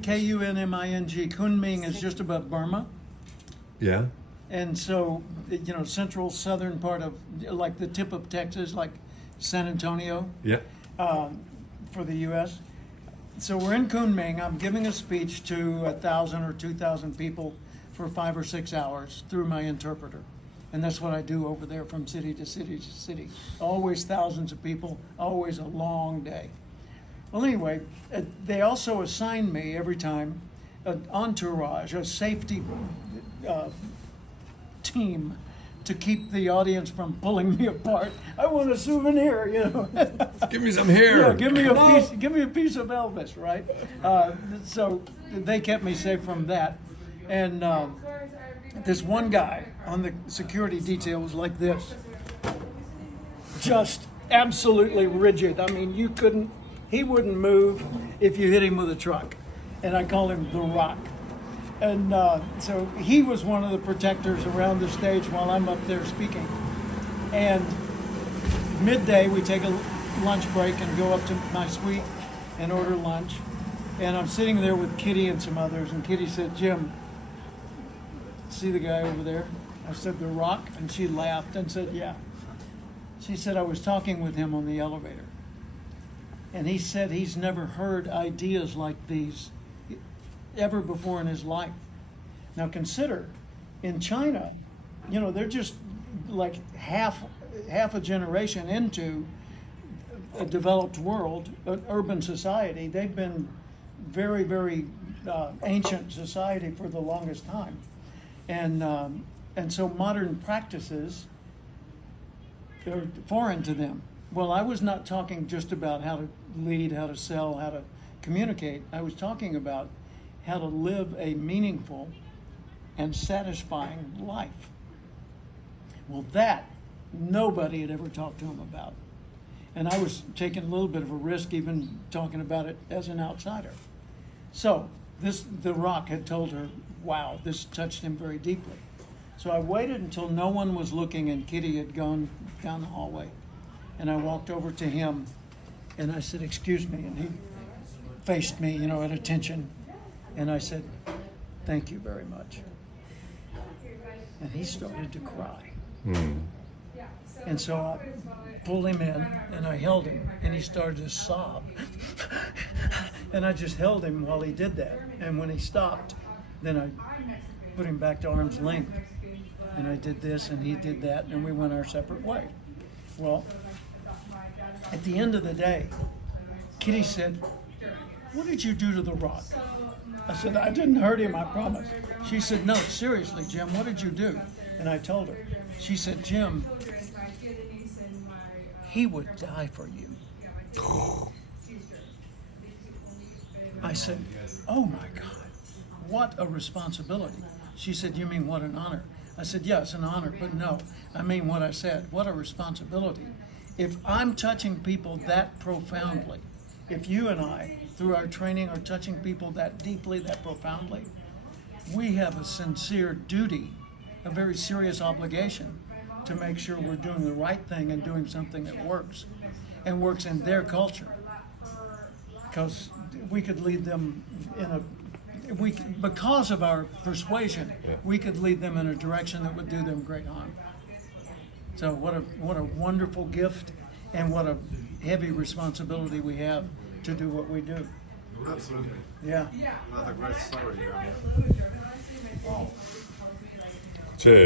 Kunming. Kunming is just above Burma. Yeah. And so, central southern part of, like the tip of Texas, like San Antonio. Yeah. For the U.S. So we're in Kunming. I'm giving a speech to 1,000 or 2,000 people for 5 or 6 hours through my interpreter. And that's what I do over there from city to city to city. Always thousands of people, always a long day. Well, anyway, they also assign me every time an entourage, a safety team to keep the audience from pulling me apart. I want a souvenir, Give me some hair. Yeah, give me a piece of Elvis, right? So they kept me safe from that. And this one guy on the security detail was like this, just absolutely rigid. I mean, he wouldn't move if you hit him with a truck. And I call him the Rock. And so he was one of the protectors around the stage while I'm up there speaking. And midday, we take a lunch break and go up to my suite and order lunch. And I'm sitting there with Kitty and some others. And Kitty said, "Jim, see the guy over there?" I said, "The Rock?" And she laughed and said, "Yeah." She said, "I was talking with him on the elevator. And he said he's never heard ideas like these ever before in his life." Now consider, in China, they're just like half a generation into a developed world, an urban society. They've been very, very ancient society for the longest time. And so modern practices are foreign to them. Well, I was not talking just about how to lead, how to sell, how to communicate. I was talking about how to live a meaningful and satisfying life. Well, that nobody had ever talked to him about. And I was taking a little bit of a risk even talking about it as an outsider. So the Rock had told her, wow, this touched him very deeply. So I waited until no one was looking and Kitty had gone down the hallway. And I walked over to him and I said, "Excuse me." And he faced me, at attention. And I said, "Thank you very much." And he started to cry. And so I pulled him in and I held him and he started to sob. And I just held him while he did that. And when he stopped, then I put him back to arm's length. And I did this and he did that and we went our separate way. Well, at the end of the day, Kitty said, "What did you do to the Rock?" I said, "I didn't hurt him, I promise." She said, "No, seriously, Jim, what did you do?" And I told her. She said, "Jim, he would die for you." I said, "Oh my God, what a responsibility." She said, "You mean what an honor?" I said, "Yes, an honor, but no, I mean what I said. What a responsibility. If I'm touching people that profoundly, if you and I, through our training, are touching people that deeply, that profoundly, we have a sincere duty, a very serious obligation to make sure we're doing the right thing and doing something that works and works in their culture. Because we could lead them because of our persuasion, we could lead them in a direction that would do them great harm. So what a wonderful gift and what a heavy responsibility we have to do what we do. Absolutely. Yeah. Another great story. Cheers.